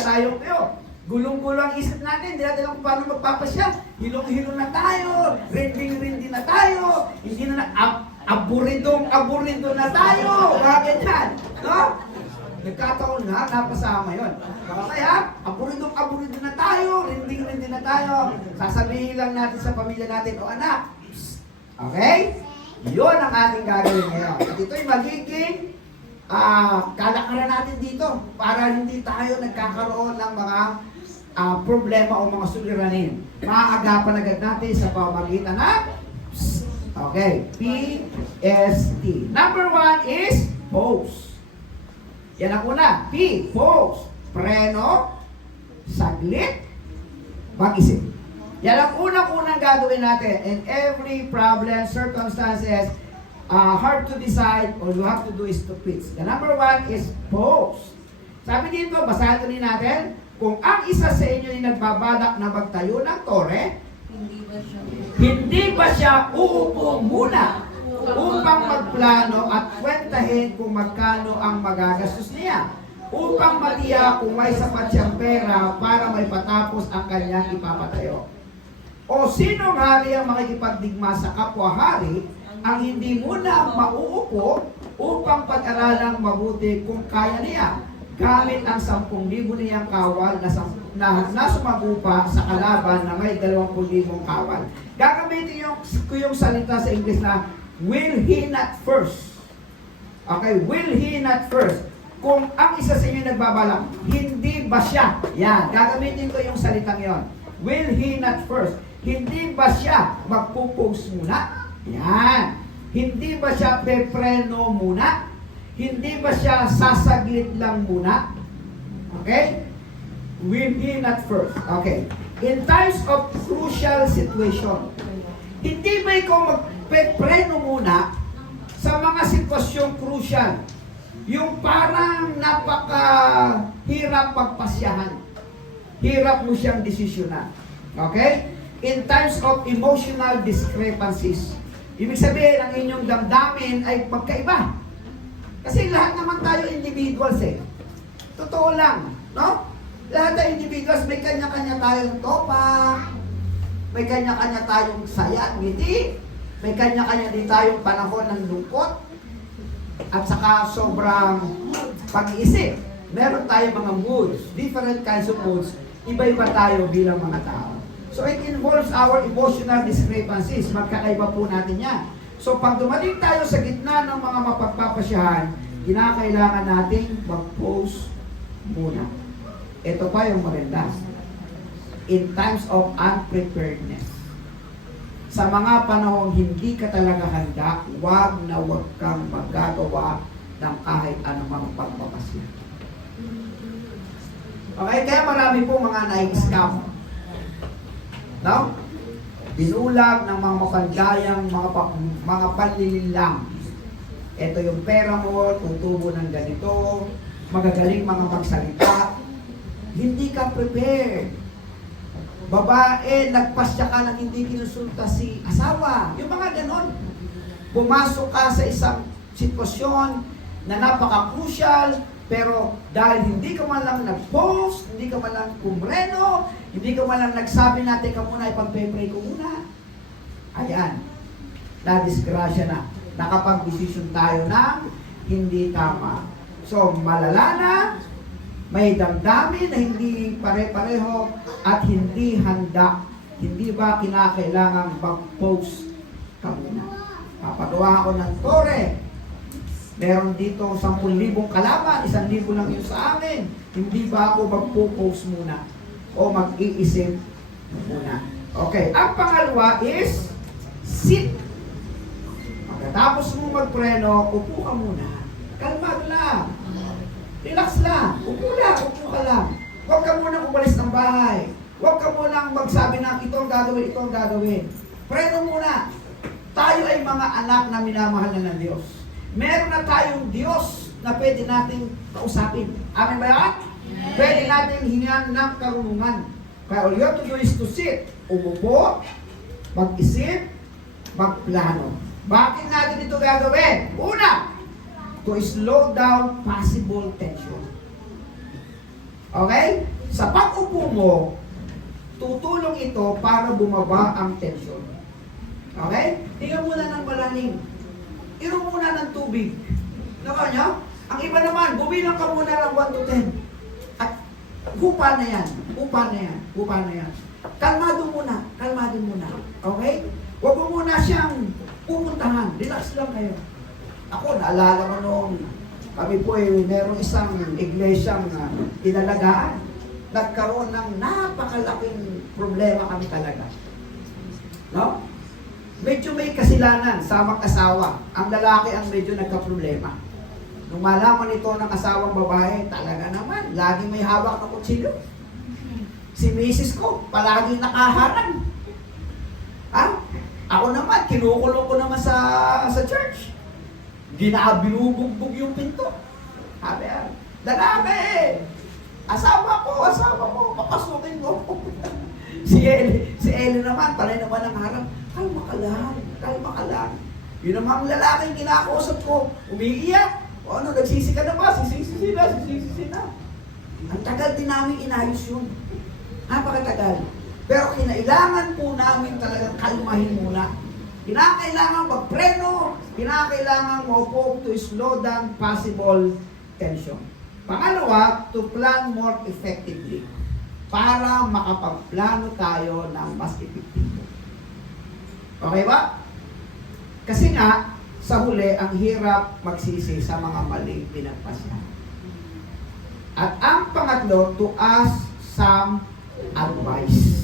tayong kayo. Gulong-gulong ang isip natin, hindi natin alam kung paano magpapasya. Hilong-hilong na tayo, rinding-rindi na tayo, hindi na aburidong na tayo. Mga ganyan, no? Nagkataon na, napasama yun. Kaya, aburidong na tayo, rinding-rindi na tayo. Sasabihin lang natin sa pamilya natin, o anak, okay? Yun ang ating gagawin ngayon. At ito'y magiging kalakaran natin dito para hindi tayo nagkakaroon ng mga problema o mga suliranin. Maaagapan agad natin sa pamamagitan ng okay, PST. Number 1 is pause. Yan ang una. P, pause. Preno, saglit, mag-isip. Yan ang unang-unang gagawin natin. In every problem, circumstances, hard to decide, all you have to do is to pitch. The number 1 is pause. Sabi dito, basahin din natin, kung ang isa sa inyo ay nagbabalak na magtayo ng tore, hindi ba siya uupo muna upang magplano at kwentahin kung magkano ang magagastos niya, upang matiyak kung may sapat siyang pera para may patapos ang kanyang ipapatayo. O sinong hari ang makikipagdigma sa kapwa-hari ang hindi muna mauupo upang pag-aralang mabuti kung kaya niya gamit ang 10,000 niyang kawal na sumagupa sa kalaban na may 20,000 kawal. Gagamitin ko yung salita sa English na will he not first? Okay, will he not first? Kung ang isa sa inyo nagbabalak, hindi ba siya? Yan, gagamitin ko yung salitang yon. Will he not first? Hindi ba siya magpupose muna? Yan. Hindi ba siya pepreno muna? Hindi ba siya sasaglit lang muna? Okay? Will he not first? Okay. In times of crucial situation, hindi ba ikaw magpepreno muna sa mga sitwasyong crucial? Yung parang napakahirap pagpasyahan. Hirap mo siyang desisyonan. Okay? In times of emotional discrepancies. Ibig sabihin, ang inyong damdamin ay magkaiba. Kasi lahat naman tayo individuals eh. Totoo lang, no? Lahat tayo individuals, may kanya-kanya tayong topa, may kanya-kanya tayong saya, ngiti, may kanya-kanya din tayong panahon ng lungkot, at saka sobrang pag-iisip. Meron tayong mga moods, different kinds of moods, iba-iba tayo bilang mga tao. So it involves our emotional discrepancies. Magkakaiba po natin yan. So pag dumating tayo sa gitna ng mga mapagpapasyahan, kinakailangan nating mag-pause muna. Ito pa yung maganda. In times of unpreparedness. Sa mga panahong hindi ka talaga handa, wag kang magagawa ng kahit anumang pagpapasya. Okay, kaya marami po mga na-scam. No? binulag ng mga mapandayang mga panlililang. Ito yung pera mo, tutubo ng ganito, magagaling mga magsalita. Hindi ka prepared. Babae, nagpasya ka nang hindi kinonsulta si asawa. Yung mga ganon. Pumasok ka sa isang sitwasyon na napaka-crucial, pero dahil hindi ka man lang nag-post, hindi ka man lang kumreno, hindi ka man lang nagsabi natin ka muna, ipag-pray ko muna. Ayan, na-disgrasya na. Nakapag-desisyon tayo na hindi tama. So, malala na, may damdamin na hindi pare-pareho at hindi handa. Hindi ba kinakailangan mag-post ka muna? Papagawa ko ng tore. Meron dito 10,000 kalaban, 1,000 lang yun sa amin. Hindi ba ako magpo-post muna? O mag-iisip muna? Okay, ang pangalawa is sit. Pagkatapos mo magpreno, upo ka muna. Kalmado lang. Relax lang. Upo ka lang. Huwag ka muna umalis ng bahay. Huwag ka muna magsabi na ito ang gagawin. Preno muna. Tayo ay mga anak na minamahal na ng Diyos. Meron na tayong Diyos na pwede nating kausapin. Amin ba yan? Pwede nating hingan ng karunungan. Kaya all you have to do is to sit. Umupo, mag-isip, magplano. Bakit natin ito gagawin? Una, to slow down possible tension. Okay? Sa pag-upo mo, tutulong ito para bumaba ang tension. Okay? Tingnan muna ng malalim. Iro muna ng tubig. Naka nyo? Ang iba naman, bumilang ka muna ng 1 to 10. At hupa na yan. Kalmado muna. Okay? Huwag mo muna siyang pupuntahan. Relax lang kayo. Ako, naalala ko nung kami po merong isang iglesyang inalagaan. Nagkaroon ng napakalaking problema kami talaga. No? Medyo may kasilanan sa mag-asawa. Ang lalaki ang medyo nagka-problema. Nung malaman ito ng asawang babae, talaga naman, lagi may hawak na kutsilyo. Si misis ko, palagi nakaharang. Ha? Ako naman, kinukulong ko naman sa church. Binubugbog yung pinto. Sabi, lalaki, asawa ko, papasukin ko. Si Eli naman, panay naman ang harap. Kalma ka lang. Yun namang lalaking kinakausap ko, umiiyak. O ano, nagsisi ka na ba? Sisisi na. Ang tagal din namin inayos yun. Napakatagal. Pero kinailangan po namin talagang kalmahin muna. Kinakailangan magpreno, kinakailangan maupo to slow down possible tension. Pangalawa, to plan more effectively. Para makapagplano tayo ng mas epektibo. Okay ba? Kasi nga, sa huli, ang hirap magsisi sa mga maling pinagpasya. At ang pangatlo, to ask some advice.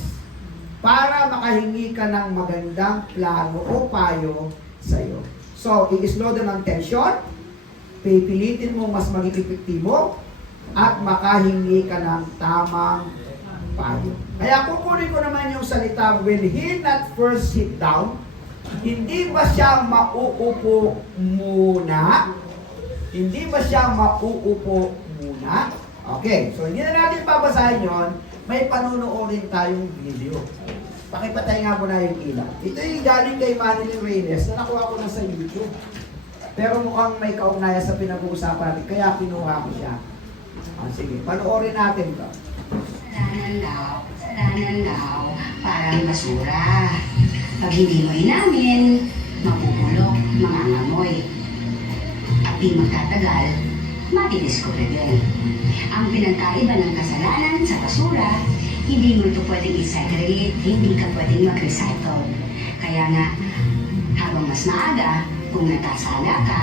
Para makahingi ka ng magandang plano o payo sa iyo. So, i-slow down ang tension, pipilitin mo mas maging epektibo, at makahingi ka ng tamang payo. Kaya kukunin ko naman yung salita, when he not first sit down, hindi ba siya mauupo muna? Okay, so hindi na natin babasahin yon. May panunuorin tayong video. Pakipatay nga muna yung ilaw. Ito yung galing kay Manilyn Reyes na nakuha ko na sa YouTube. Pero mukhang may kaugnayan sa pinag-uusapan natin, kaya kinuha ko siya. Sige, panoorin natin to. Saranan daw, parang basura. Pag hindi mo inamin, mapupulok, mangangamoy. At di magtatagal, matidiscover din. Ang pinagkaiba ng kasalanan sa basura, hindi mo ito pwedeng i-segregate, hindi ka pwedeng mag-recycle. Kaya nga, habang mas maaga, kung nagkasala ka,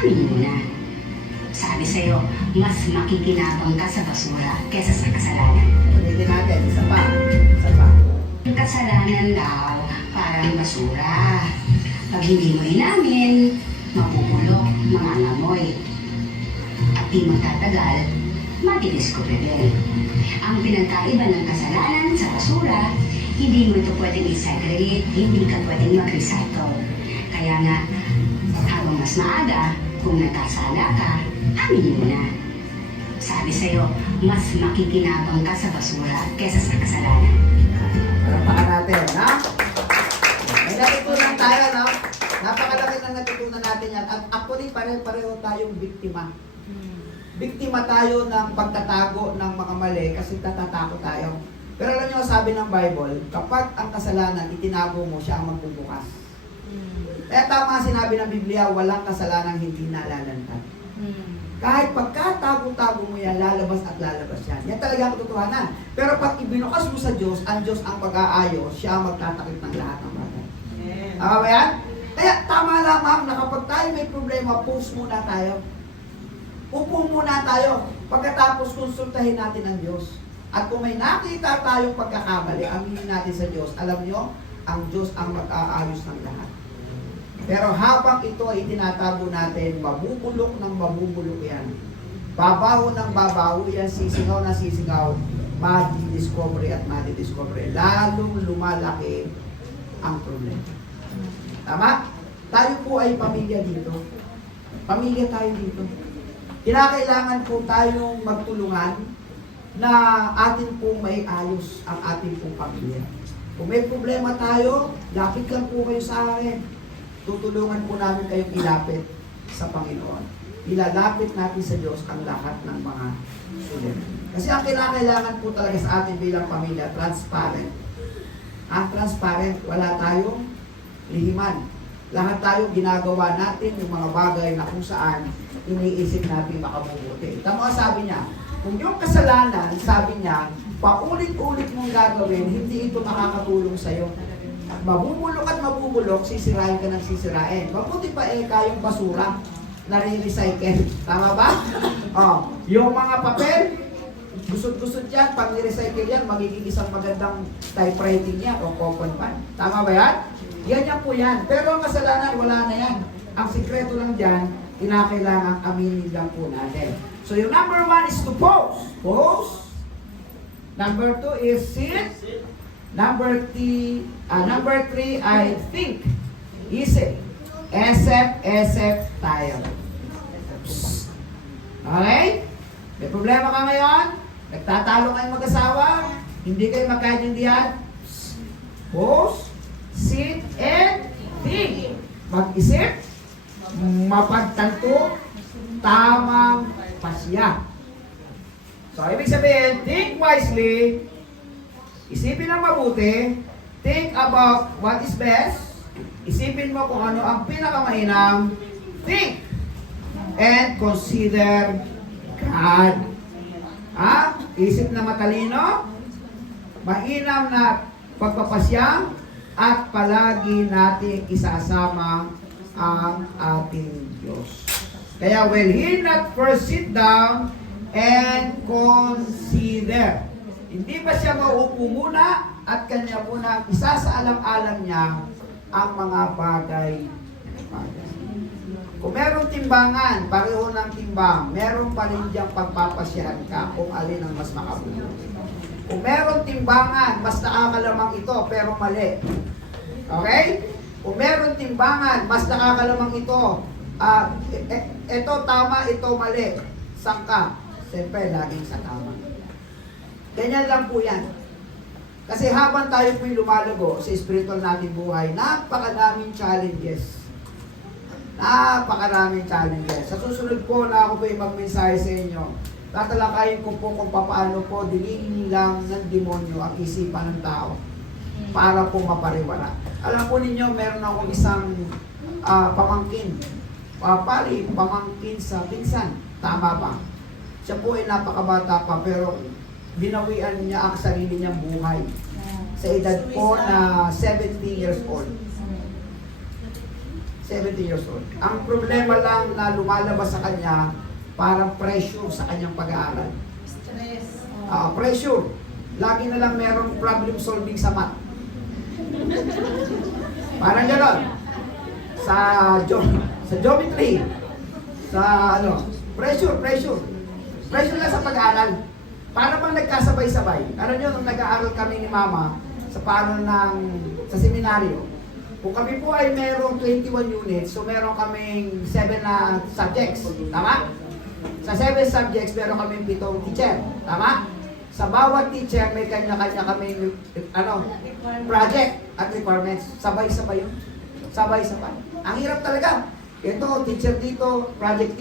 aminin mo na. Sabi sa'yo, mas makikinabang ka sa basura kesa sa kasalanan. Ulitin natin, isa pa. Ang kasalanan daw, parang basura. Pag hindi mo inamin, mapupulok, mangangamoy. At di magtatagal, matidiscover din. Ang pinagkaiba ng kasalanan sa basura, hindi mo ito pwedeng i-segregate, hindi ka pwedeng mag-recycle. Kaya nga, habang mas maaga, kung nagkasala ka, aminin mo na. Sabi sa'yo, mas makikinabang ka sa basura kesa sa kasalanan. Palapakan natin, ha? May natutunan tayo, no? Napakalaki na natutunan natin yan. At actually, pareho tayong biktima. Biktima tayo ng pagtatago ng mga mali kasi natatakot tayo. Pero alam niyo, sabi ng Bible, kapag ang kasalanan itinago mo, siya ang magbubukas. Kaya tama sinabi ng Biblia, walang kasalanang hindi nalalantad. Kahit pagkatago-tago mo yan, lalabas at lalabas yan. Yan talaga ang katotohanan. Pero pag ibinukas mo sa Diyos, ang Diyos ang mag-aayos, siya ang magtatakip ng lahat ng bagay. Tama ba yan? Kaya tama lamang na kapag tayo may problema, post muna tayo. Upo muna tayo. Pagkatapos konsultahin natin ang Diyos. At kung may nakita tayong pagkakamali, aminin natin sa Diyos. Alam nyo, ang Diyos ang mag-aayos ng lahat. Pero habang ito ay tinatago natin, mabubulok ng mabubulok yan. Babaho ng babaho yan, sisingaw na sisingaw, madidiscover at madidiscover. Lalong lumalaki ang problema. Tama? Tayo po ay pamilya dito. Pamilya tayo dito. Kinakailangan po tayong magtulungan na atin pong may ayos ang ating pong pamilya. Kung may problema tayo, lapit lang po kayo sa akin. Tutulungan po namin kayong ilapit sa Panginoon. Ilalapit natin sa Diyos ang lahat ng mga sulit. Kasi ang kinakailangan po talaga sa atin bilang pamilya, transparent. Ang transparent, wala tayong lihiman. Lahat tayo ginagawa natin yung mga bagay na kung saan iniisip natin makabubuti. Tama sabi niya, kung yung kasalanan, sabi niya, paulit-ulit mong gagawin, hindi ito makakatulong sa'yo. Mabubulok at mabubulok, sisirain ka ng sisirain. Mabuti pa kayong basura na re-recycle. Tama ba? Oh, yung mga papel, gusot-gusot yan, pag ni-recycle yan, magiging isang magandang typewriting yan o coupon pan. Tama ba yan? Yan po yan. Pero ang kasalanan, wala na yan. Ang sikreto lang dyan, kinakailangan aminin lang po natin. So yung number 1 is to pause. Pause. Number 2 is sit. Number 3, I think. Isip. Esep tayo. Okay? May problema ka ngayon? Nagtatalo kayong mag-asawa? Hindi kayo magkaintindihan? Pause. Sit and think. Mag-isip. Mapagtanto. Tamang pasya. So, ibig sabihin, think wisely. Isipin ang mabuti. Think about what is best. Isipin mo kung ano ang pinakamainam. Think. And consider God. Isip na matalino. Mainam na pagpapasya. At palagi natin isasama ang ating Diyos. Kaya will he not first sit down and consider? Hindi ba siya mauupo muna at kanya muna isasaalang-alang niya ang mga bagay. Kung merong timbangan, pareho ng timbang, meron pa rin diyang pagpapasyahan ka kung alin ang mas makabuti. Kung merong timbangan, mas nakakalamang ito pero mali. Okay? Kung merong timbangan, mas nakakalamang ito. Ito tama, ito mali. Saan ka? Siyempre, laging sa tama. Ganyan lang po yan. Kasi habang tayo po'y lumalago sa spiritual natin buhay, napakaraming challenges. Napakaraming challenges. Sa susunod po na ako po'y magmensahe sa inyo, tatalakayin ko po kung paano po dinigin lang ng demonyo ang isipan ng tao para po mapariwara. Alam po ninyo, meron akong isang pamangkin. Pamangkin sa pinsan. Tama ba? Siya po ay napakabata pa pero binawian niya ang sarili niyang buhay. Sa edad po na 70 years old. 70 years old. Ang problema lang na lumalabas sa kanya, parang pressure sa kanyang pag-aaral. Stress. Pressure. Lagi na lang merong problem solving sa math. Parang gano'n. Sa geometry. Sa pressure. Pressure lang sa pag-aaral. Para bang nagkasabay-sabay. Alam nyo, nung nag-aaral kami ni Mama, sa paano sa seminaryo. Kung kami po ay merong 21 units, so meron kaming 7 na subjects. Tama? Sa 7 subjects, meron kaming 7 teacher. Tama? Sa bawat teacher, may kanya-kanya kaming project at requirements. Sabay-sabay yun. Sabay-sabay. Ang hirap talaga. Ito, teacher dito, project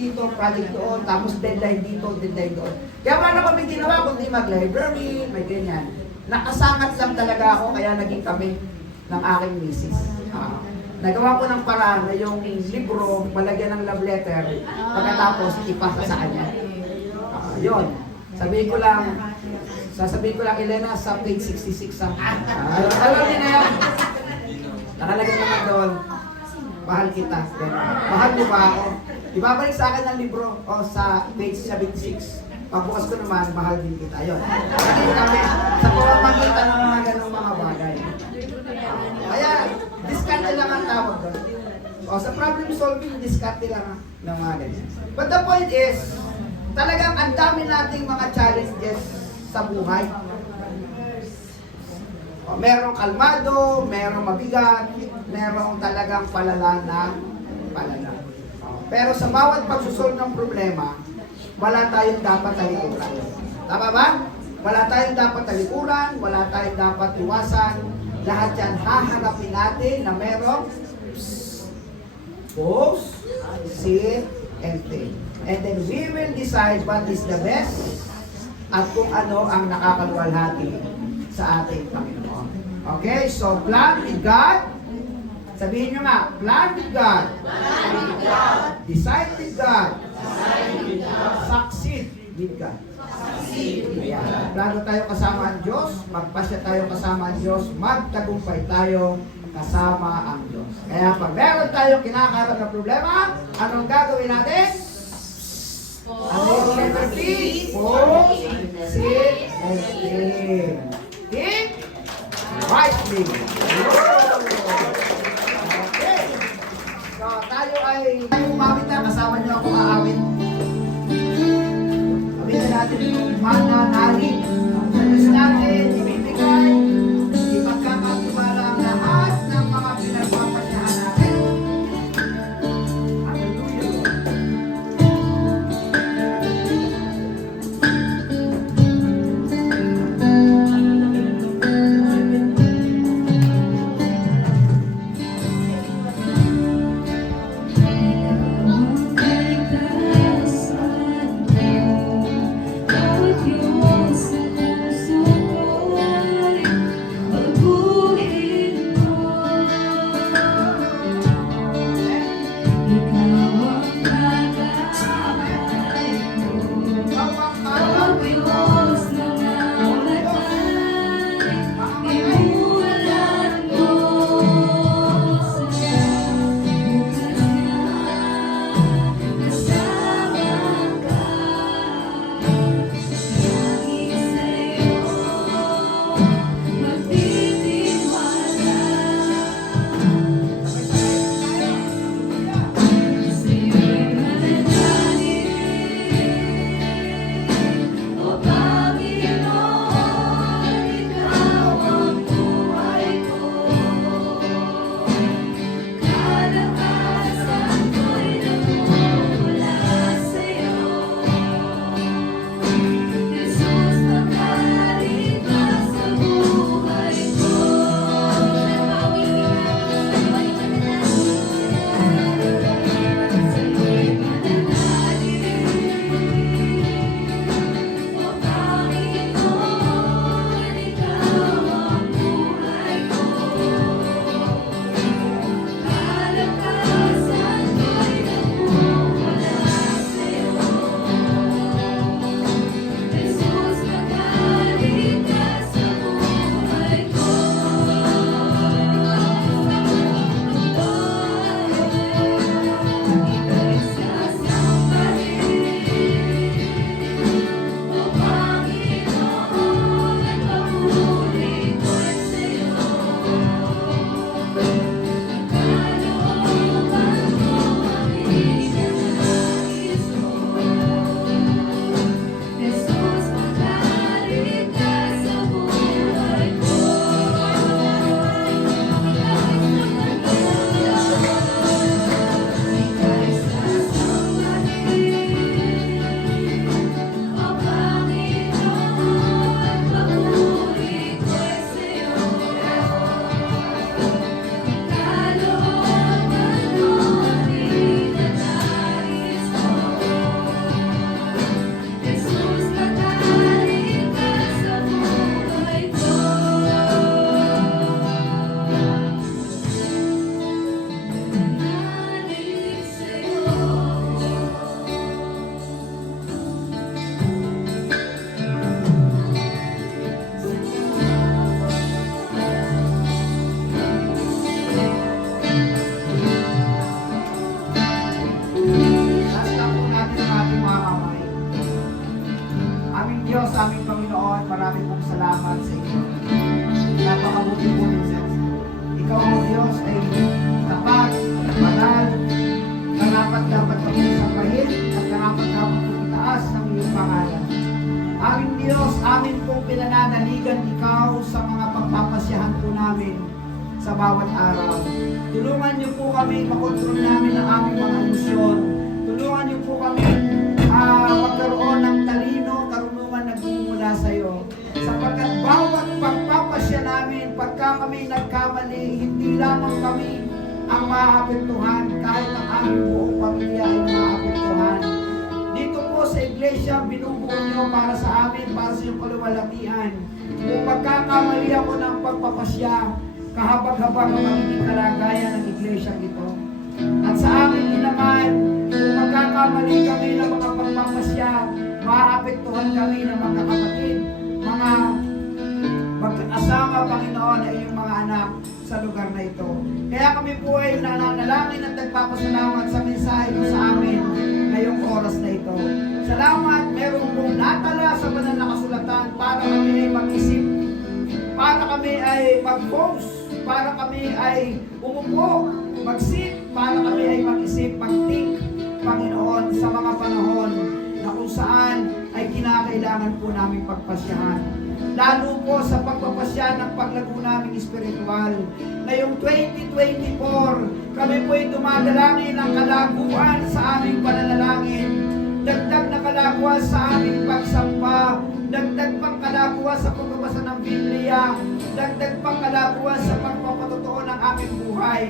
doon, tapos deadline dito, deadline doon. Kaya wala kami ginawa kundi mag-library, may ganyan. Nakasangat lang talaga ako, kaya naging kami ng aking misis. Nagawa ko ng paraan na yung libro, malagyan ng love letter, pagkatapos ipasa sa kanya. Yun. Sasabihin ko lang, Elena, sa page 66 alam niyo na yan. Nakalagay naman doon, mahal kita. Mahal mo ba ako? Ibabalik sa akin ang libro o sa page 76. Pagbukas ko naman, mahal din kita. Yun. Kasi kami, sa pamamagitan ng mga ganong mga bagay. Kaya, diskarte lang ang tawag doon. O sa problem solving, diskarte lang ng mga ganyan. But the point is, talagang ang dami nating mga challenges sa buhay. O, merong kalmado, merong mabigat, merong talagang palala na palala. O, pero sa bawat pagsusolve ng problema, wala tayong dapat talikuran. Tama ba? Wala tayong dapat talikuran, wala tayong dapat iwasan. Lahat yan haharapin natin na merong pause, sit, and think. And then we will decide what is the best at kung ano ang nakakaluwalhati sa ating Panginoon. Okay? So, plan with God. Sabihin nyo nga, plan with God. Decide with God. Succeed with God. Ayan. Plano tayo kasama ang Diyos, magpasya tayo kasama ang Diyos, magtagumpay tayo kasama ang Diyos. Kaya pag meron tayong kinakaroon na problema, anong gagawin natin? Ano yung letter P? Pause, sit, and think. Think rightly. Okay. So, tayo umawit na. Kasama niyo ako aawit. Awitin natin yung mananalig. Sa Diyos natin, ibibigay, ipagkakatiwala ang lahat ng mga pinagpapasyahan natin. Hallelujah. Panginoon, marami pong salamat sa inyo. Napakabuti po ninyo. Ikaw, O Diyos, ay tapat, banal, karapat-dapat na pong sambahin at karapat-dapat pong itaas ng iyong pangalan. Aming Diyos, amin pong pinananaligan ikaw sa mga pagpapasyahan po namin sa bawat araw. Tulungan niyo po kami makontrol namin ang aming mga emosyon. Tulungan niyo po kami magkaroon ng talino, karunungan na nagmumula sa iyo. Sapagkat bawat pagpapasya namin, pagka kami nagkamali, hindi lamang kami ang maapektuhan, kahit ang aming buong pamilya ay maapektuhan. Dito po sa iglesia, binubuo niyo para sa amin, para sa iyong kaluwalhatian. Kung magkakamali ako ng pagpapasya, kahabag-habag ang magiging kalagayan ng iglesia ito. At sa amin din naman, kung magkakamali kami ng mga pagpapasya, maapektuhan kami ng mga kapatid, mga mag-asawa, Panginoon, ay iyong mga anak sa lugar na ito. Kaya kami po ay nananalangin at nagpapasalamat sa mensahe mo sa amin ngayong oras na ito. Salamat, meron pong natala sa banal na kasulatan para kami ay mag-isip, para kami ay mag-post, para kami ay umupo, mag-sit, para kami ay mag-isip, mag-think, Panginoon, sa mga panahon na kung saan ay kinakailangan po namin pagpasyahan. Lalo po sa pagpapasya ng paglago naming espiritual. Ngayong 2024, kami po ay dumadalangin ng kalaguan sa aming pananalangin. Dagdag na kalaguan sa aming pagsamba. Dagdag pang kalaguan sa pagbabasa ng Biblia. Dagdag pang kalaguan sa pagpapatotoo ng aming buhay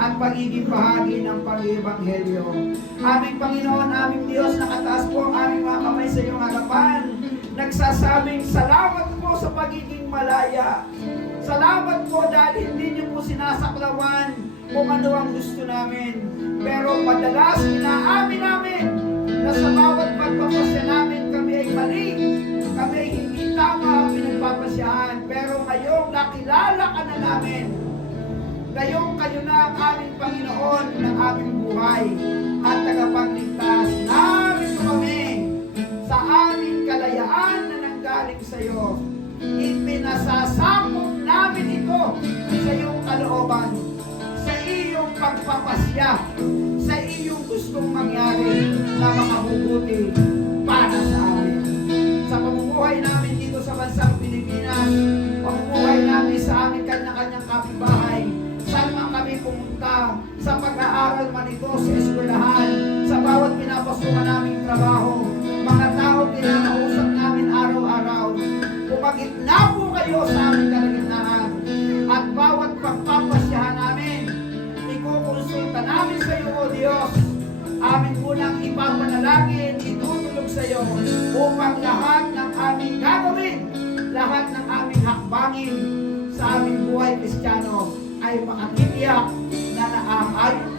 at pagiging bahagi ng pag-ibanghelyo. Aming Panginoon, aming Diyos, nakataas po ang aming mga kamay sa iyong harapan. Nagsasabing salamat po sa pagiging malaya. Salamat po dahil hindi niyo po sinasaklawan kung ano ang gusto namin. Pero madalas inaamin namin na sa bawat pagpapasya namin kami ay mali. Kami ay hindi tama ang pinagpapasyahan. Pero ngayong nakilala ka na namin, ngayong kayo na ang aming Panginoon ng aming buhay at tagapagligtas. Narito kami sa aming kalayaan na nanggaling sa iyo. Ipinasasakop namin ito sa iyong kalooban, sa iyong pagpapasya, sa iyong gustong mangyari na makabubuti para sa amin. Sa pamumuhay namin dito sa bansang Pilipinas, pamumuhay namin sa aming kanya-kanyang kapitbahay, saan man kami pumunta, sa pag-aaral man ito, sa eskwelahan, sa bawat pinapasukan naming trabaho, mga tao pinakausap namin araw-araw, pumagitna po kayo sa aming kalagitnaan, at bawat pagpapasyahan namin, ikukonsulta namin sa iyo, O Diyos, amin unang ipapanalangin, itutulog sa iyo, upang lahat ng aming gagawin, lahat ng aming hakbangin sa aming buhay Kristiyano, ay makatitiyak na naaayon